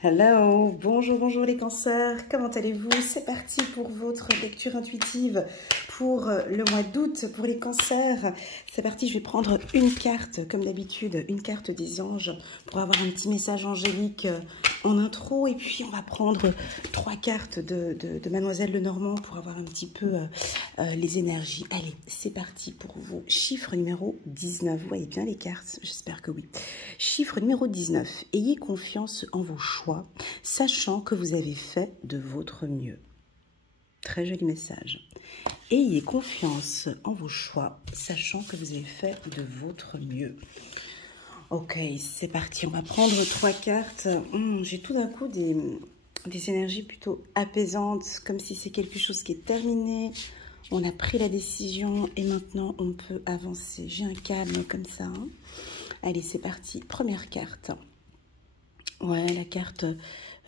Hello, bonjour les cancers, comment allez-vous? C'est parti pour votre lecture intuitive pour le mois d'août, pour les cancers. C'est parti, je vais prendre une carte, comme d'habitude, une carte des anges pour avoir un petit message angélique en intro. Et puis on va prendre 3 cartes de Mademoiselle Lenormand pour avoir un petit peu les énergies. Allez, c'est parti pour vous. Chiffre numéro 19, vous voyez bien les cartes? J'espère que oui. Chiffre numéro 19, ayez confiance en vos choix, sachant que vous avez fait de votre mieux. Très joli message. Ayez confiance en vos choix, sachant que vous avez fait de votre mieux. Ok, c'est parti. On va prendre 3 cartes. J'ai tout d'un coup des énergies plutôt apaisantes, comme si c'est quelque chose qui est terminé. On a pris la décision et maintenant on peut avancer. J'ai un calme comme ça. Hein. Allez, c'est parti. Première carte. Ouais, la carte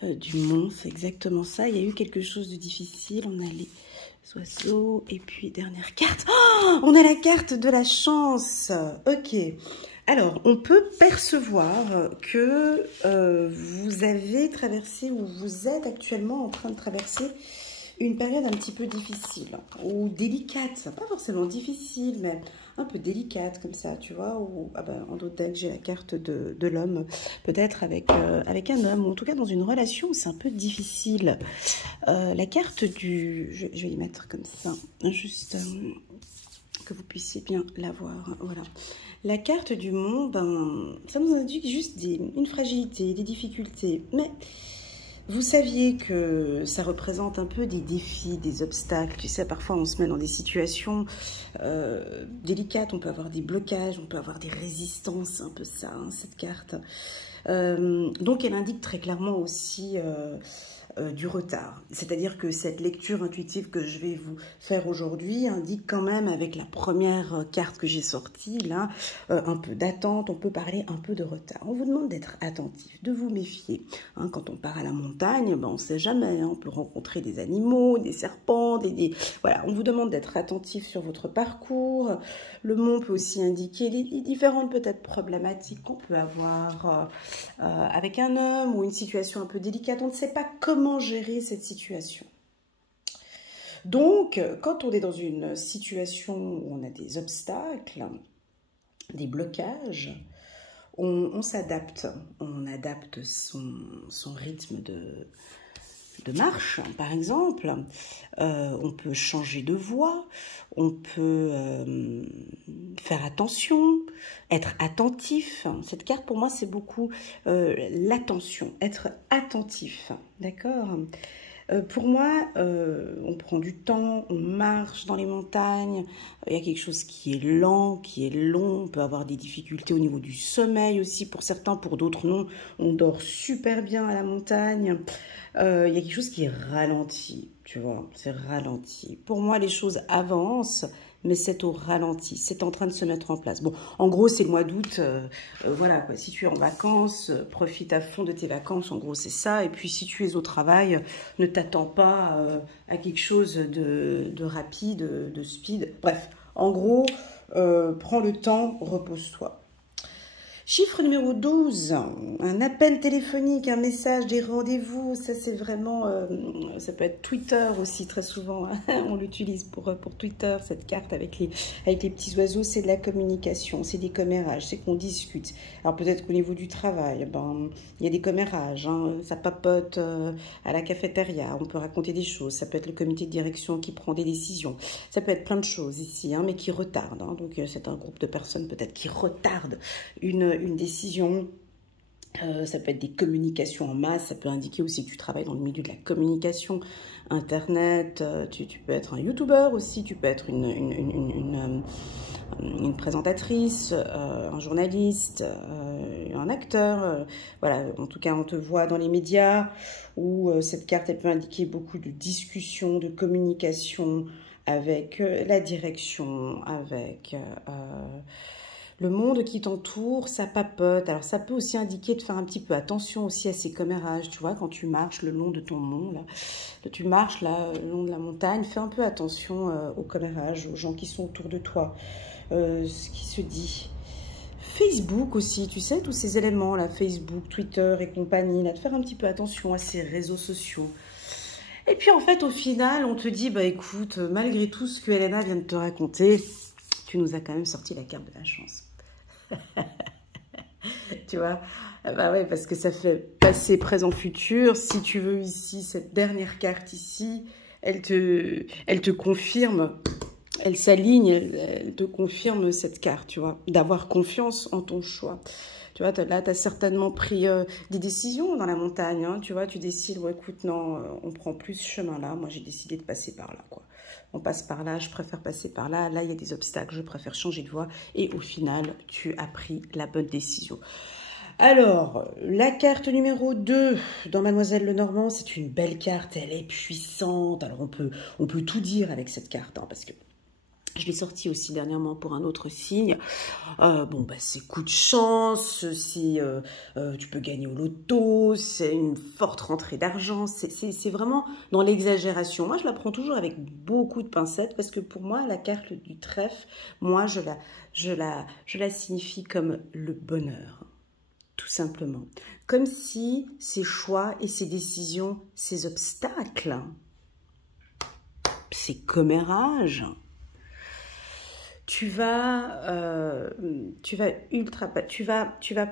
du mont, c'est exactement ça. Il y a eu quelque chose de difficile. On a les oiseaux. Et puis, dernière carte. Oh, on a la carte de la chance. Ok. Alors, on peut percevoir que vous avez traversé ou vous êtes actuellement en train de traverser une période un petit peu difficile ou délicate. Pas forcément difficile, mais un peu délicate comme ça, tu vois. Ou, ah ben, en d'autres decks, j'ai la carte de l'homme, peut-être avec un homme, ou en tout cas dans une relation où c'est un peu difficile. La carte du... Je vais y mettre comme ça, juste que vous puissiez bien la voir. Voilà. La carte du monde, ben, ça nous indique juste une fragilité, des difficultés, mais... Vous saviez que ça représente un peu des défis, des obstacles. Tu sais, parfois on se met dans des situations délicates, on peut avoir des blocages, on peut avoir des résistances, c'est un peu ça, hein, cette carte. Donc elle indique très clairement aussi du retard. C'est-à-dire que cette lecture intuitive que je vais vous faire aujourd'hui indique quand même, avec la première carte que j'ai sortie, là, un peu d'attente, on peut parler un peu de retard. On vous demande d'être attentif, de vous méfier. Hein, quand on part à la montagne, ben, on ne sait jamais, hein, on peut rencontrer des animaux, des serpents, voilà, on vous demande d'être attentif sur votre parcours. Le mont peut aussi indiquer les différentes peut-être problématiques qu'on peut avoir avec un homme ou une situation un peu délicate. On ne sait pas comment gérer cette situation. Donc, quand on est dans une situation où on a des obstacles, des blocages, on s'adapte. On adapte son rythme de marche, par exemple. On peut changer de voix, on peut faire attention, être attentif. Cette carte, pour moi, c'est beaucoup l'attention, être attentif, d'accord ? Pour moi, on prend du temps, on marche dans les montagnes, il y a quelque chose qui est lent, qui est long, on peut avoir des difficultés au niveau du sommeil aussi, pour certains, pour d'autres non, on dort super bien à la montagne, il y a quelque chose qui est ralenti, tu vois, c'est ralenti. Pour moi, les choses avancent, mais c'est au ralenti, c'est en train de se mettre en place. Bon, en gros, c'est le mois d'août, voilà, quoi. Si tu es en vacances, profite à fond de tes vacances, en gros, c'est ça. Et puis, si tu es au travail, ne t'attends pas à quelque chose de rapide, de speed. Bref, en gros, prends le temps, repose-toi. Chiffre numéro 12, un appel téléphonique, un message, des rendez-vous, ça c'est vraiment, ça peut être Twitter aussi très souvent, hein. On l'utilise pour Twitter, cette carte avec les petits oiseaux, c'est de la communication, c'est des commérages, c'est qu'on discute. Alors peut-être qu'au niveau du travail, ben, il y a des commérages, hein, ça papote à la cafétéria, on peut raconter des choses, ça peut être le comité de direction qui prend des décisions, ça peut être plein de choses ici, hein, mais qui retardent, hein. Donc c'est un groupe de personnes peut-être qui retardent une décision, ça peut être des communications en masse, ça peut indiquer aussi que tu travailles dans le milieu de la communication, Internet, tu peux être un YouTuber aussi, tu peux être une présentatrice, un journaliste, un acteur, voilà, en tout cas on te voit dans les médias, où cette carte elle peut indiquer beaucoup de discussions, de communication avec la direction, avec... le monde qui t'entoure, ça papote. Alors, ça peut aussi indiquer de faire un petit peu attention aussi à ces commérages. Tu vois, quand tu marches le long de ton mont, là, tu marches là, le long de la montagne, fais un peu attention aux commérages, aux gens qui sont autour de toi. Ce qui se dit. Facebook aussi, tu sais, tous ces éléments, là, Facebook, Twitter et compagnie, là, de faire un petit peu attention à ces réseaux sociaux. Et puis, en fait, au final, on te dit, bah écoute, malgré tout ce que Elena vient de te raconter, tu nous as quand même sorti la carte de la chance. Tu vois, bah ouais, parce que ça fait passé, présent, futur. Si tu veux ici, cette dernière carte ici, elle te confirme, elle s'aligne, elle te confirme cette carte, tu vois, d'avoir confiance en ton choix. Tu vois, là, tu as certainement pris des décisions dans la montagne, hein, tu vois, tu décides, ouais, écoute, non, on prend plus ce chemin-là, moi j'ai décidé de passer par là, quoi. On passe par là, je préfère passer par là, là il y a des obstacles, je préfère changer de voie, et au final, tu as pris la bonne décision. Alors, la carte numéro 2 dans Mademoiselle Lenormand, c'est une belle carte, elle est puissante. Alors, on peut tout dire avec cette carte, hein, parce que je l'ai sortie aussi dernièrement pour un autre signe. Bon, bah, c'est coup de chance, tu peux gagner au loto, c'est une forte rentrée d'argent, c'est vraiment dans l'exagération. Moi, je la prends toujours avec beaucoup de pincettes, parce que pour moi, la carte du trèfle, moi, je la signifie comme le bonheur. Tout simplement. Comme si ces choix et ces décisions, ces obstacles, ces commérages, tu vas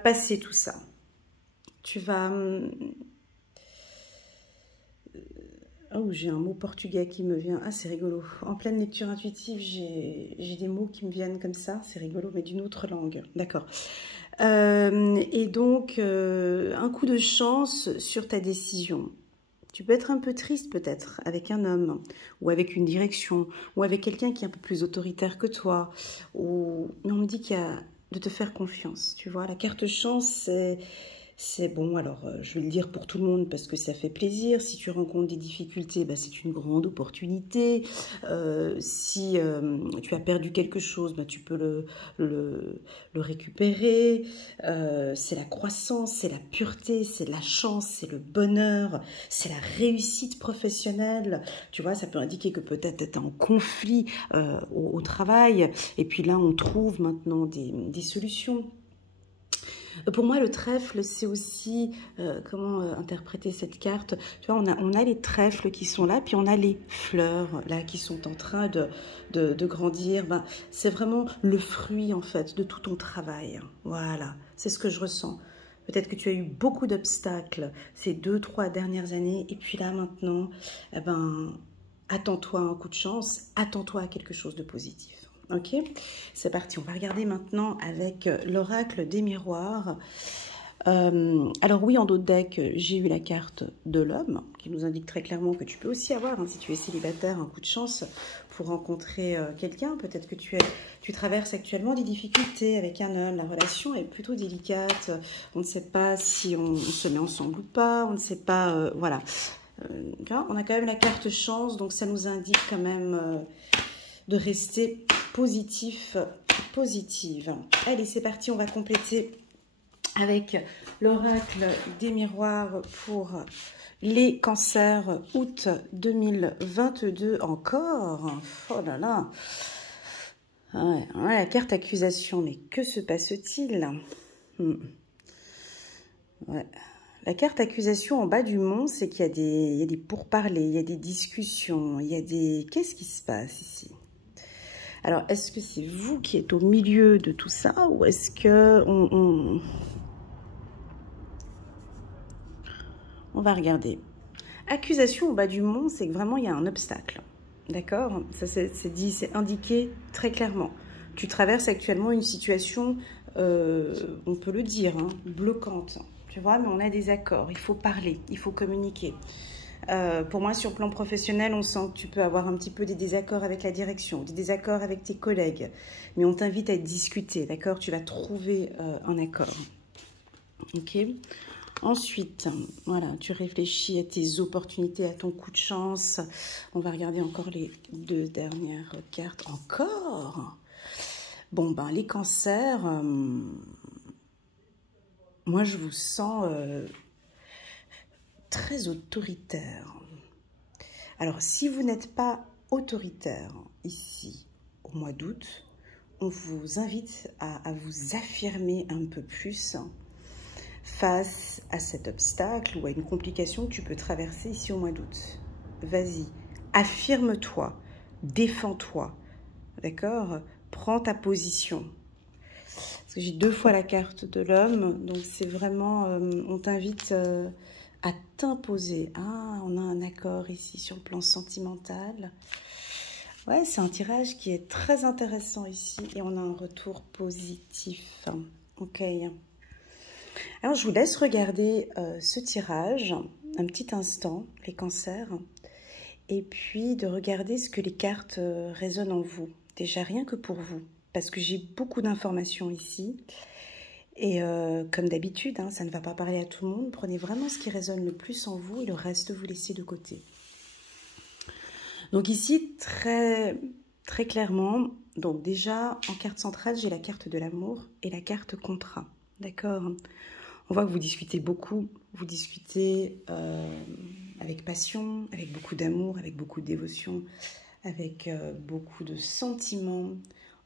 passer tout ça. Tu vas... Oh, j'ai un mot portugais qui me vient. Ah, c'est rigolo. En pleine lecture intuitive, j'ai des mots qui me viennent comme ça. C'est rigolo, mais d'une autre langue. D'accord. Et donc, un coup de chance sur ta décision. Tu peux être un peu triste peut-être avec un homme, ou avec une direction, ou avec quelqu'un qui est un peu plus autoritaire que toi. Mais on me dit qu'il y a de te faire confiance, tu vois. La carte chance, c'est bon, alors je vais le dire pour tout le monde parce que ça fait plaisir. Si tu rencontres des difficultés, bah, c'est une grande opportunité. Si tu as perdu quelque chose, bah, tu peux le récupérer. C'est la croissance, c'est la pureté, c'est la chance, c'est le bonheur, c'est la réussite professionnelle. Tu vois, ça peut indiquer que peut-être tu es en conflit au travail. Et puis là, on trouve maintenant des solutions. Pour moi, le trèfle, c'est aussi, comment interpréter cette carte? Tu vois, on a les trèfles qui sont là, puis on a les fleurs là qui sont en train de grandir. Ben, c'est vraiment le fruit, en fait, de tout ton travail. Voilà, c'est ce que je ressens. Peut-être que tu as eu beaucoup d'obstacles ces 2-3 dernières années, et puis là, maintenant, eh ben, attends-toi à un coup de chance, attends-toi à quelque chose de positif. Ok, c'est parti. On va regarder maintenant avec l'oracle des miroirs. Alors oui, en d'autres decks, j'ai eu la carte de l'homme qui nous indique très clairement que tu peux aussi avoir, hein, si tu es célibataire, un coup de chance pour rencontrer quelqu'un. Peut-être que tu traverses actuellement des difficultés avec un homme. La relation est plutôt délicate. On ne sait pas si on se met ensemble ou pas. On ne sait pas, voilà. On a quand même la carte chance, donc ça nous indique quand même de rester positive. Allez, c'est parti, on va compléter avec l'oracle des miroirs pour les cancers août 2022 encore. Oh là là. Ouais, la carte accusation, mais que se passe-t-il? Ouais. La carte accusation en bas du mont, c'est qu'il y a des pourparlers, il y a des discussions, il y a des... Qu'est-ce qui se passe ici? Alors, est-ce que c'est vous qui êtes au milieu de tout ça ou est-ce que on va regarder. Accusation au bas du mont, c'est que vraiment il y a un obstacle. D'accord? Ça c'est indiqué très clairement. Tu traverses actuellement une situation, on peut le dire, hein, bloquante. Tu vois, mais on a des accords. Il faut parler, il faut communiquer. Pour moi, sur le plan professionnel, on sent que tu peux avoir un petit peu des désaccords avec la direction, des désaccords avec tes collègues. Mais on t'invite à discuter, d'accord? Tu vas trouver un accord. Ok? Ensuite, voilà, tu réfléchis à tes opportunités, à ton coup de chance. On va regarder encore les 2 dernières cartes. Encore? Bon, ben, les cancers, moi, je vous sens... très autoritaire. Alors, si vous n'êtes pas autoritaire ici au mois d'août, on vous invite à vous affirmer un peu plus face à cet obstacle ou à une complication que tu peux traverser ici au mois d'août. Vas-y, affirme-toi, défends-toi, d'accord? Prends ta position. Parce que j'ai 2 fois la carte de l'homme, donc c'est vraiment, on t'invite à t'imposer. Ah, on a un accord ici sur le plan sentimental. Ouais, c'est un tirage qui est très intéressant ici et on a un retour positif. Ok. Alors, je vous laisse regarder ce tirage un petit instant, les cancers, et puis de regarder ce que les cartes résonnent en vous. Déjà, rien que pour vous, parce que j'ai beaucoup d'informations ici. Et comme d'habitude, hein, ça ne va pas parler à tout le monde. Prenez vraiment ce qui résonne le plus en vous et le reste, vous laissez de côté. Donc ici, très clairement, donc déjà, en carte centrale, j'ai la carte de l'amour et la carte contrat. D'accord? On voit que vous discutez beaucoup, vous discutez avec passion, avec beaucoup d'amour, avec beaucoup de dévotion, avec beaucoup de sentiments.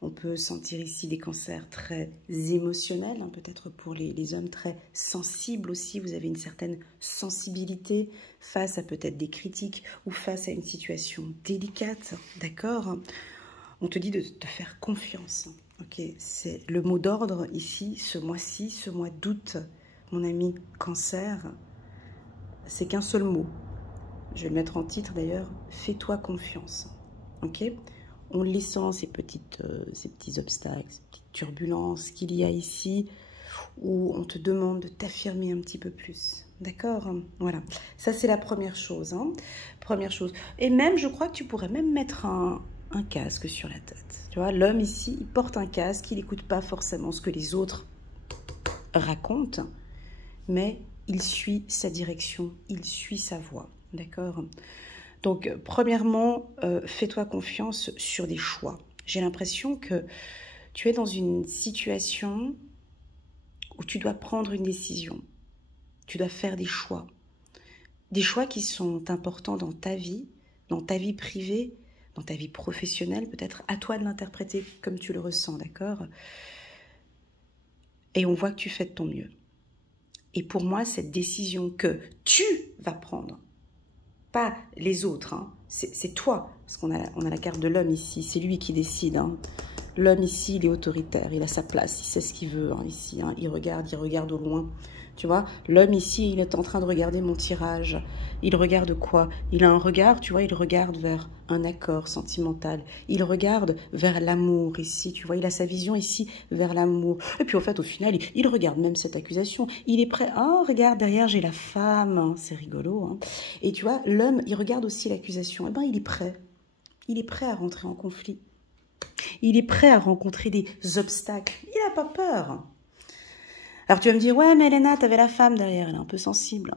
On peut sentir ici des cancers très émotionnels, hein, peut-être pour les hommes très sensibles aussi. Vous avez une certaine sensibilité face à peut-être des critiques ou face à une situation délicate, d'accord? On te dit de te faire confiance. Ok, c'est le mot d'ordre ici, ce mois-ci, ce mois d'août, mon ami cancer, c'est qu'un seul mot. Je vais le mettre en titre d'ailleurs, fais-toi confiance. Ok? En laissant ces petits obstacles, ces petites turbulences qu'il y a ici, où on te demande de t'affirmer un petit peu plus. D'accord? Voilà. Ça, c'est la première chose. Hein. Première chose. Et même, je crois que tu pourrais même mettre un casque sur la tête. Tu vois, l'homme ici, il porte un casque, il n'écoute pas forcément ce que les autres racontent, mais il suit sa direction, il suit sa voie. D'accord? Donc, premièrement, fais-toi confiance sur des choix. J'ai l'impression que tu es dans une situation où tu dois prendre une décision. Tu dois faire des choix. Des choix qui sont importants dans ta vie privée, dans ta vie professionnelle, peut-être à toi de l'interpréter comme tu le ressens, d'accord? Et on voit que tu fais de ton mieux. Et pour moi, cette décision que tu vas prendre, pas les autres, hein. C'est toi, parce qu'on a la carte de l'homme ici, c'est lui qui décide. Hein. L'homme ici, il est autoritaire, il a sa place, il sait ce qu'il veut hein, ici, hein. Il regarde au loin. Tu vois, l'homme ici, il est en train de regarder mon tirage. Il regarde quoi? Il a un regard, tu vois, il regarde vers un accord sentimental. Il regarde vers l'amour ici, tu vois, il a sa vision ici vers l'amour. Et puis au fait, au final, il regarde même cette accusation. Il est prêt. Oh, regarde, derrière, j'ai la femme. C'est rigolo. Hein. Et tu vois, l'homme, il regarde aussi l'accusation. Eh bien, il est prêt. Il est prêt à rentrer en conflit. Il est prêt à rencontrer des obstacles. Il n'a pas peur. Alors tu vas me dire, ouais mais Elena, t'avais la femme derrière, elle est un peu sensible.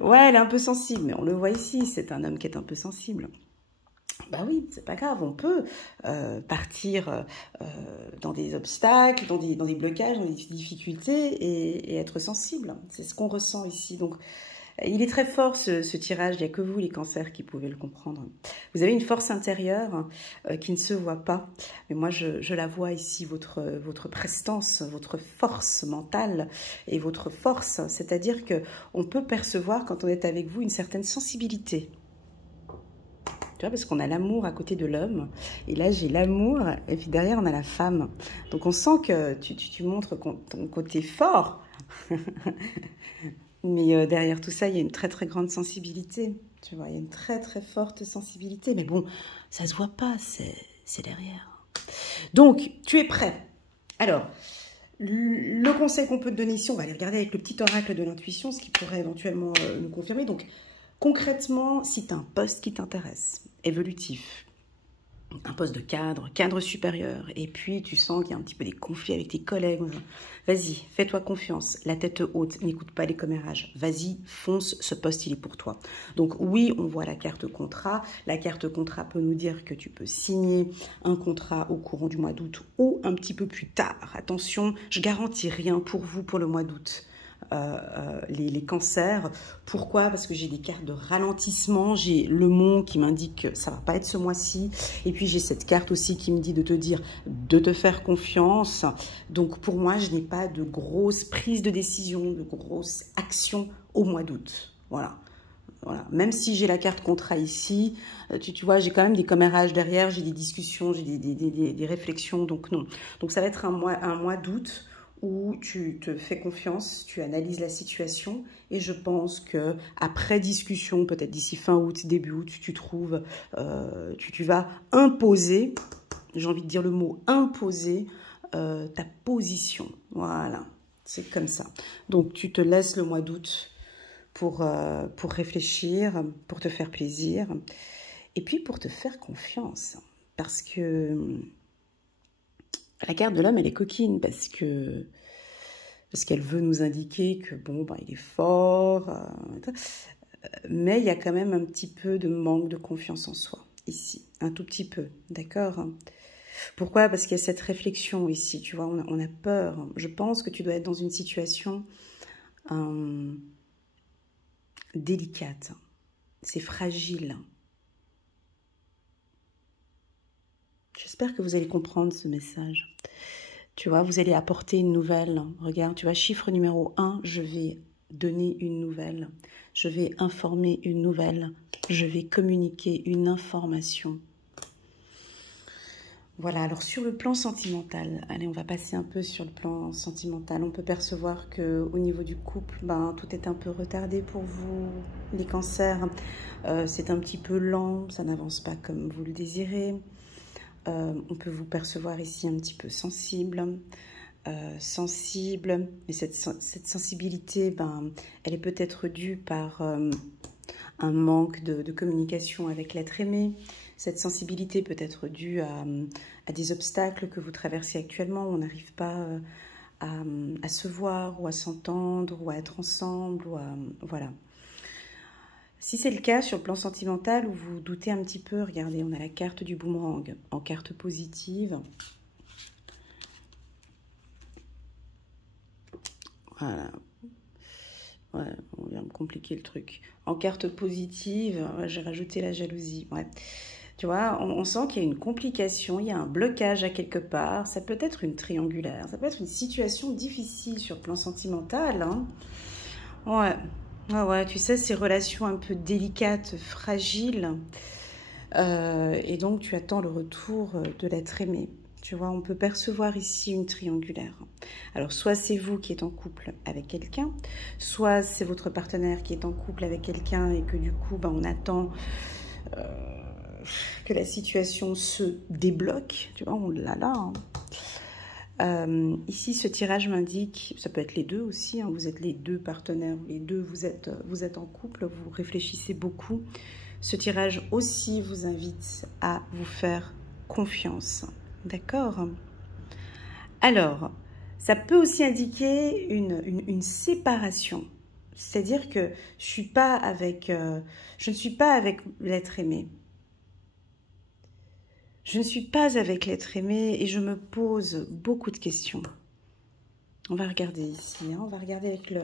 Ouais, elle est un peu sensible, mais on le voit ici, c'est un homme qui est un peu sensible. Bah oui, c'est pas grave, on peut partir dans des obstacles, dans des blocages, dans des difficultés et être sensible. C'est ce qu'on ressent ici. Donc, il est très fort ce tirage, il n'y a que vous les cancers qui pouvez le comprendre. Vous avez une force intérieure qui ne se voit pas, mais moi je la vois ici, votre prestance, votre force mentale et votre force, c'est-à-dire qu'on peut percevoir quand on est avec vous une certaine sensibilité. Tu vois, parce qu'on a l'amour à côté de l'homme, et là j'ai l'amour, et puis derrière on a la femme. Donc on sent que tu montres ton côté fort. Mais derrière tout ça, il y a une très très grande sensibilité. Tu vois, il y a une très très forte sensibilité. Mais bon, ça se voit pas, c'est derrière. Donc, tu es prêt. Alors, le conseil qu'on peut te donner ici, on va aller regarder avec le petit oracle de l'intuition, ce qui pourrait éventuellement nous confirmer. Donc, concrètement, si tu as un poste qui t'intéresse, évolutif, un poste de cadre supérieur, et puis tu sens qu'il y a un petit peu des conflits avec tes collègues, vas-y, fais-toi confiance, la tête haute, n'écoute pas les commérages, vas-y, fonce, ce poste il est pour toi. Donc oui, on voit la carte contrat peut nous dire que tu peux signer un contrat au courant du mois d'août ou un petit peu plus tard. Attention, je garantis rien pour vous pour le mois d'août. les cancers. Pourquoi? Parce que j'ai des cartes de ralentissement, j'ai le monde qui m'indique que ça va pas être ce mois-ci, et puis j'ai cette carte aussi qui me dit de te dire de te faire confiance. Donc pour moi, je n'ai pas de grosse prise de décision, de grosses actions au mois d'août. Voilà. Voilà. Même si j'ai la carte contrat ici, tu vois, j'ai quand même des commérages derrière, j'ai des discussions, j'ai des réflexions, donc non. Donc ça va être un mois d'août où tu te fais confiance, tu analyses la situation, et je pense que après discussion, peut-être d'ici fin août, début août, tu vas imposer, j'ai envie de dire le mot imposer, ta position. Voilà, c'est comme ça. Donc tu te laisses le mois d'août pour réfléchir, pour te faire plaisir, et puis pour te faire confiance, parce que la carte de l'homme, elle est coquine, parce qu'elle veut nous indiquer que, bon, ben, il est fort, mais il y a quand même un petit peu de manque de confiance en soi, ici, un tout petit peu, d'accord? Pourquoi? Parce qu'il y a cette réflexion ici, tu vois, on a peur. Je pense que tu dois être dans une situation délicate, c'est fragile. J'espère que vous allez comprendre ce message. Tu vois, vous allez apporter une nouvelle. Regarde, tu vois, chiffre numéro 1, je vais donner une nouvelle. Je vais informer une nouvelle. Je vais communiquer une information. Voilà, alors sur le plan sentimental, allez, on va passer un peu sur le plan sentimental. On peut percevoir qu'au niveau du couple, ben, tout est un peu retardé pour vous, les cancers. C'est un petit peu lent, ça n'avance pas comme vous le désirez. On peut vous percevoir ici un petit peu sensible, mais cette sensibilité, ben, elle est peut-être due par un manque de communication avec l'être aimé. Cette sensibilité peut être due à des obstacles que vous traversez actuellement. On n'arrive pas à se voir ou à s'entendre ou à être ensemble. Voilà. Si c'est le cas sur le plan sentimental, où vous doutez un petit peu, regardez, on a la carte du boomerang en carte positive. Voilà. Ouais, on vient me compliquer le truc. En carte positive, j'ai rajouté la jalousie. Ouais. Tu vois, on sent qu'il y a une complication, il y a un blocage à quelque part. Ça peut être une triangulaire, ça peut être une situation difficile sur le plan sentimental. Hein. Ouais. Ouais, tu sais, ces relations un peu délicates, fragiles. Et donc, tu attends le retour de l'être aimé. Tu vois, on peut percevoir ici une triangulaire. Alors, soit c'est vous qui êtes en couple avec quelqu'un, soit c'est votre partenaire qui est en couple avec quelqu'un et que du coup, ben, on attend que la situation se débloque. Tu vois, on l'a là. Hein. Ici, ce tirage m'indique, ça peut être les deux aussi, hein, vous êtes les deux partenaires, les deux, vous êtes en couple, vous réfléchissez beaucoup. Ce tirage aussi vous invite à vous faire confiance, d'accord? Alors, ça peut aussi indiquer une séparation, c'est-à-dire que je ne suis pas avec l'être aimé. Je ne suis pas avec l'être aimé et je me pose beaucoup de questions. On va regarder ici, hein, on va regarder avec le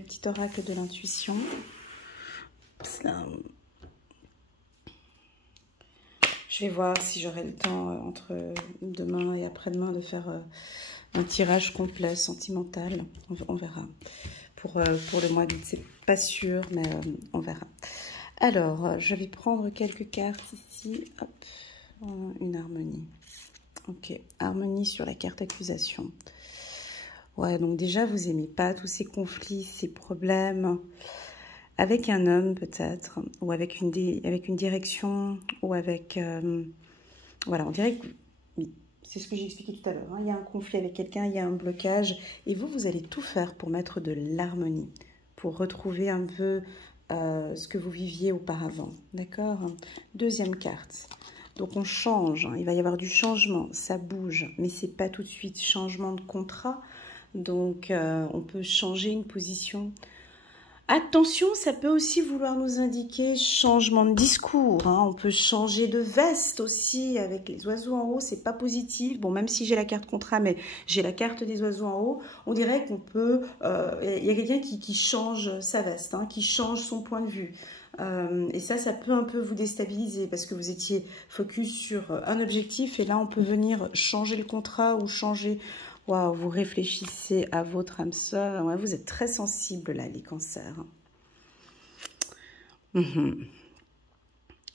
petit oracle de l'intuition. Je vais voir si j'aurai le temps entre demain et après-demain de faire un tirage complet sentimental. On verra. Pour le mois d'août, c'est pas sûr, mais on verra. Alors, je vais prendre quelques cartes ici. Hop. Une harmonie. Ok, harmonie sur la carte accusation. Ouais, donc déjà, vous aimez pas tous ces conflits, ces problèmes avec un homme peut-être, ou avec une direction, ou avec... voilà, on dirait que... Oui, c'est ce que j'ai expliqué tout à l'heure. Hein, il y a un conflit avec quelqu'un, il y a un blocage, et vous allez tout faire pour mettre de l'harmonie, pour retrouver un peu ce que vous viviez auparavant. D'accord? Deuxième carte. Donc on change, hein. Il va y avoir du changement, ça bouge, mais c'est pas tout de suite changement de contrat. Donc on peut changer une position Attention, ça peut aussi vouloir nous indiquer changement de discours. Hein. On peut changer de veste aussi avec les oiseaux en haut. C'est pas positif. Bon, même si j'ai la carte contrat, mais j'ai la carte des oiseaux en haut, on dirait qu'on peut. Il y a quelqu'un qui change sa veste, hein, qui change son point de vue. Et ça peut un peu vous déstabiliser parce que vous étiez focus sur un objectif et là, on peut venir changer le contrat ou changer. Waouh, vous réfléchissez à votre âme sœur. Ouais, vous êtes très sensible là, les cancers.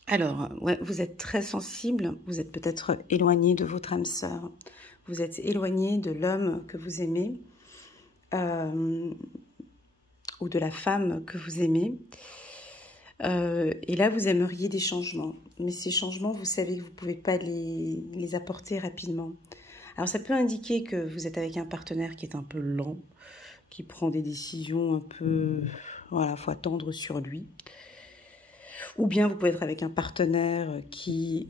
Alors, ouais, vous êtes très sensible. Vous êtes peut-être éloigné de votre âme sœur. Vous êtes éloigné de l'homme que vous aimez ou de la femme que vous aimez. Et là, vous aimeriez des changements. Mais ces changements, vous savez que vous ne pouvez pas les apporter rapidement. Alors, ça peut indiquer que vous êtes avec un partenaire qui est un peu lent, qui prend des décisions un peu... Voilà, il faut attendre sur lui. Ou bien vous pouvez être avec un partenaire qui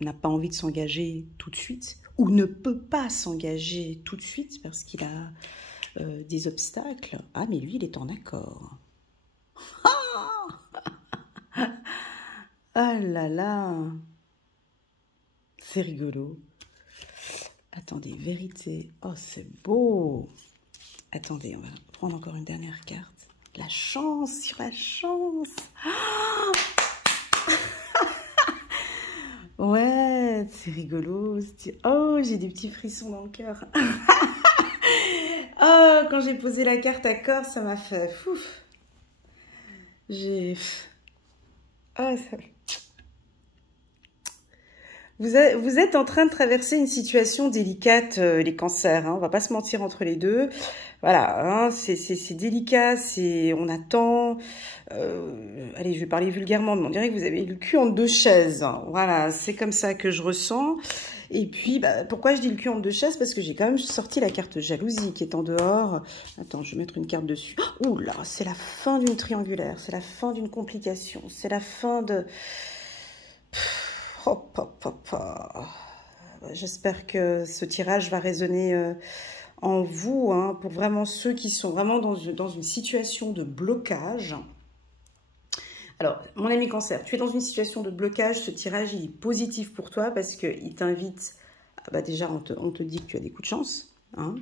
n'a pas envie de s'engager tout de suite, ou ne peut pas s'engager tout de suite parce qu'il a des obstacles. Ah, mais lui, il est en accord. Ah là là, c'est rigolo. Attendez, vérité. Oh, c'est beau. Attendez, on va prendre encore une dernière carte. La chance sur la chance. Ouais, c'est rigolo. Oh, j'ai des petits frissons dans le cœur. Oh, quand j'ai posé la carte accord, ça m'a fait fouf. Oh, ça... Vous êtes en train de traverser une situation délicate, les cancers. Hein, on va pas se mentir entre les deux. Voilà, hein, c'est délicat, on attend. Allez, je vais parler vulgairement, mais on dirait que vous avez le cul entre deux chaises. Hein. Voilà, c'est comme ça que je ressens. Et puis, pourquoi je dis le cul entre deux chaises? Parce que j'ai quand même sorti la carte jalousie qui est en dehors. Attends, je vais mettre une carte dessus. Ouh là, c'est la fin d'une triangulaire, c'est la fin d'une complication, c'est la fin de... Hop, hop, hop, hop. J'espère que ce tirage va résonner en vous, hein, pour vraiment ceux qui sont vraiment dans une situation de blocage. Alors, mon ami cancer, tu es dans une situation de blocage, ce tirage il est positif pour toi parce qu'il t'invite, déjà on te dit que tu as des coups de chance, hein,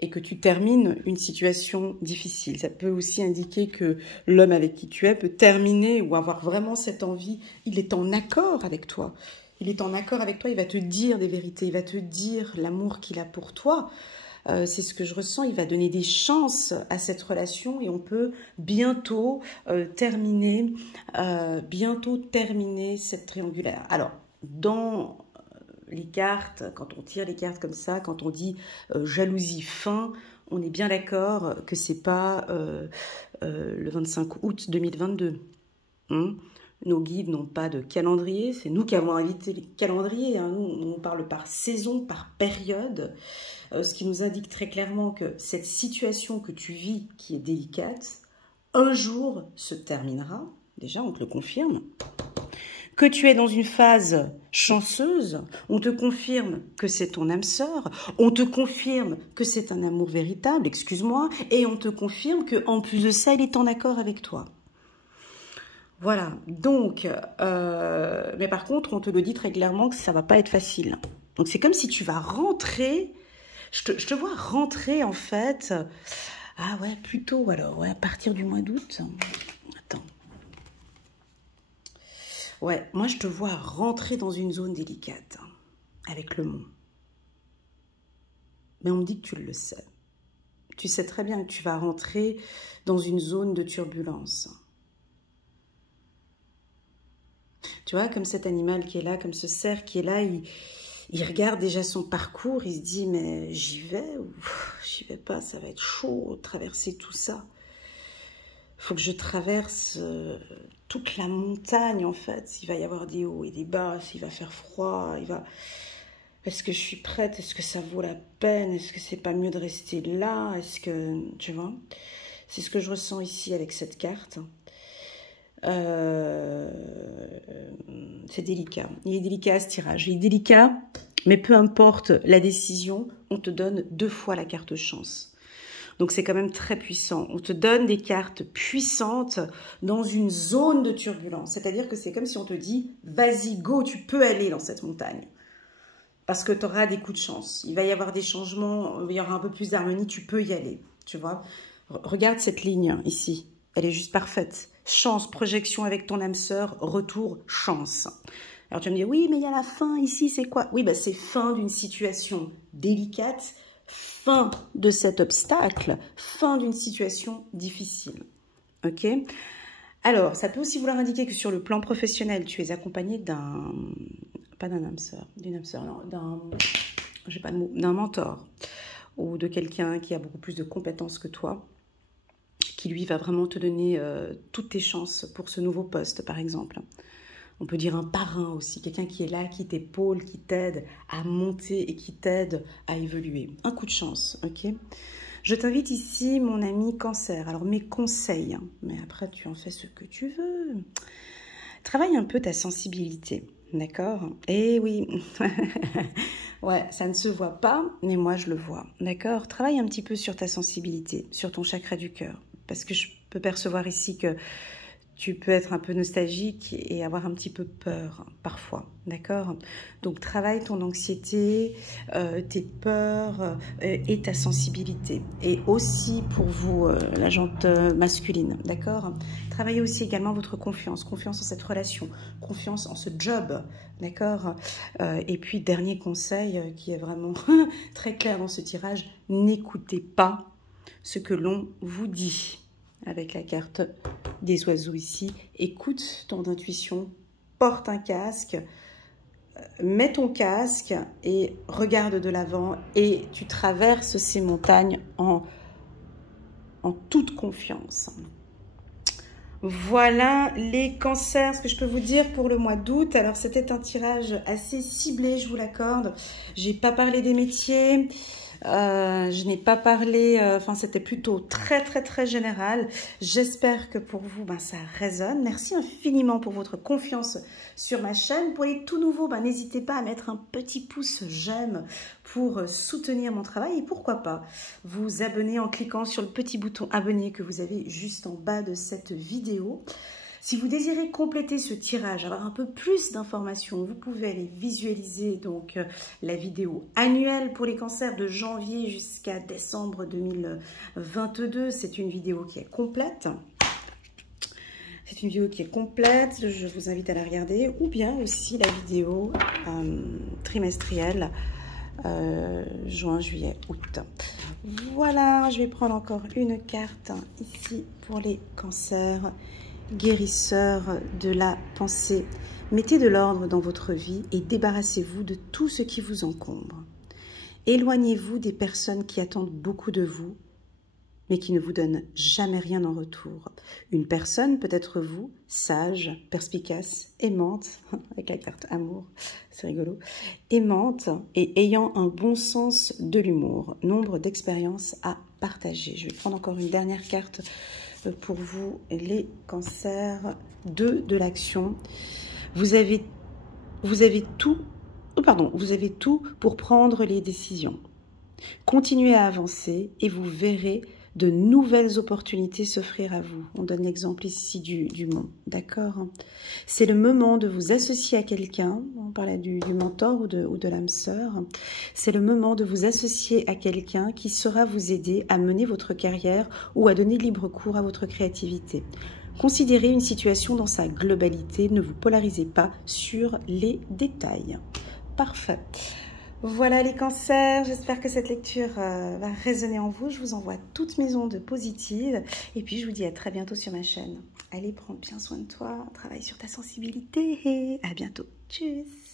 et que tu termines une situation difficile. Ça peut aussi indiquer que l'homme avec qui tu es peut terminer ou avoir vraiment cette envie. Il est en accord avec toi. Il est en accord avec toi, il va te dire des vérités, il va te dire l'amour qu'il a pour toi. C'est ce que je ressens, il va donner des chances à cette relation et on peut bientôt terminer cette triangulaire. Alors, dans les cartes, quand on tire les cartes comme ça, quand on dit jalousie fin, on est bien d'accord que c'est pas le 25 août 2022. Nos guides n'ont pas de calendrier, c'est nous qui avons invité les calendriers. Hein. Nous, on parle par saison, par période, ce qui nous indique très clairement que cette situation que tu vis, qui est délicate, un jour se terminera. Déjà, on te le confirme. Que tu es dans une phase chanceuse, on te confirme que c'est ton âme sœur, on te confirme que c'est un amour véritable, excuse-moi, et on te confirme qu'en plus de ça, il est en accord avec toi. Voilà, donc, mais par contre, on te le dit très clairement que ça va pas être facile. Donc c'est comme si tu vas rentrer, je te vois rentrer en fait, ah ouais, plutôt alors, ouais, à partir du mois d'août, attends. Ouais, moi je te vois rentrer dans une zone délicate, avec le mont. Mais on me dit que tu le sais. Tu sais très bien que tu vas rentrer dans une zone de turbulence. Tu vois, comme cet animal qui est là, comme ce cerf qui est là, il regarde déjà son parcours, il se dit, mais j'y vais ou j'y vais pas, ça va être chaud de traverser tout ça. Il faut que je traverse toute la montagne, en fait. Il va y avoir des hauts et des bas, il va faire froid, Est-ce que je suis prête? Est-ce que ça vaut la peine? Est-ce que c'est pas mieux de rester là? Est-ce que... Tu vois? C'est ce que je ressens ici avec cette carte. C'est délicat. Il est délicat ce tirage. Il est délicat, mais peu importe la décision, on te donne 2 fois la carte chance. Donc c'est quand même très puissant. On te donne des cartes puissantes dans une zone de turbulence. C'est-à-dire que c'est comme si on te dit, vas-y, go, tu peux aller dans cette montagne. Parce que tu auras des coups de chance. Il va y avoir des changements, il y aura un peu plus d'harmonie, tu peux y aller. Tu vois? Regarde cette ligne ici. Elle est juste parfaite. Chance, projection avec ton âme sœur, retour, chance. Alors tu vas me dire, oui, mais il y a la fin ici, c'est quoi? Oui, bah, c'est fin d'une situation délicate, fin de cet obstacle, fin d'une situation difficile. Ok? Alors, ça peut aussi vouloir indiquer que sur le plan professionnel, tu es accompagné d'un... pas d'un âme sœur, d'une âme sœur, non, j'ai pas de mot, d'un mentor ou de quelqu'un qui a beaucoup plus de compétences que toi, qui lui va vraiment te donner toutes tes chances pour ce nouveau poste, par exemple. On peut dire un parrain aussi, quelqu'un qui est là, qui t'épaule, qui t'aide à monter et qui t'aide à évoluer. Un coup de chance, ok? Je t'invite ici, mon ami Cancer. Alors, mes conseils, hein, mais après, tu en fais ce que tu veux. Travaille un peu ta sensibilité, d'accord? Eh oui, ouais, ça ne se voit pas, mais moi, je le vois, d'accord? Travaille un petit peu sur ta sensibilité, sur ton chakra du cœur, parce que je peux percevoir ici que tu peux être un peu nostalgique et avoir un petit peu peur parfois, d'accord? Donc, travaille ton anxiété, tes peurs et ta sensibilité. Et aussi pour vous, la jante masculine, d'accord? Travaillez aussi également votre confiance, confiance en cette relation, confiance en ce job, d'accord? Et puis, dernier conseil qui est vraiment très clair dans ce tirage, n'écoutez pas ce que l'on vous dit. Avec la carte des oiseaux ici, écoute ton intuition, porte un casque, mets ton casque et regarde de l'avant et tu traverses ces montagnes en toute confiance. Voilà les cancers, ce que je peux vous dire pour le mois d'août. Alors c'était un tirage assez ciblé, je vous l'accorde. J'ai pas parlé des métiers. Je n'ai pas parlé, enfin c'était plutôt très général. J'espère que pour vous, ça résonne. Merci infiniment pour votre confiance sur ma chaîne. Pour les tout nouveaux, n'hésitez pas à mettre un petit pouce j'aime pour soutenir mon travail. Et pourquoi pas vous abonner en cliquant sur le petit bouton abonner que vous avez juste en bas de cette vidéo. Si vous désirez compléter ce tirage, avoir un peu plus d'informations, vous pouvez aller visualiser donc la vidéo annuelle pour les cancers de janvier jusqu'à décembre 2022. C'est une vidéo qui est complète. C'est une vidéo qui est complète, je vous invite à la regarder. Ou bien aussi la vidéo trimestrielle juin, juillet, août. Voilà, je vais prendre encore une carte ici pour les cancers. Guérisseur de la pensée, mettez de l'ordre dans votre vie et débarrassez-vous de tout ce qui vous encombre. Éloignez-vous des personnes qui attendent beaucoup de vous, mais qui ne vous donnent jamais rien en retour. Une personne peut être vous, sage, perspicace, aimante, avec la carte amour, c'est rigolo, aimante et ayant un bon sens de l'humour. Nombre d'expériences à partager. Je vais prendre encore une dernière carte pour vous, les cancers. 2 de l'action. Vous avez tout pour prendre les décisions. Continuez à avancer et vous verrez de nouvelles opportunités s'offrir à vous. On donne l'exemple ici du mont, d'accord? C'est le moment de vous associer à quelqu'un, on parlait du mentor ou de l'âme sœur, c'est le moment de vous associer à quelqu'un qui saura vous aider à mener votre carrière ou à donner libre cours à votre créativité. Considérez une situation dans sa globalité, ne vous polarisez pas sur les détails. Parfait. Voilà les cancers, j'espère que cette lecture va résonner en vous. Je vous envoie toutes mes ondes positives et puis je vous dis à très bientôt sur ma chaîne. Allez, prends bien soin de toi, travaille sur ta sensibilité et à bientôt. Tchuss!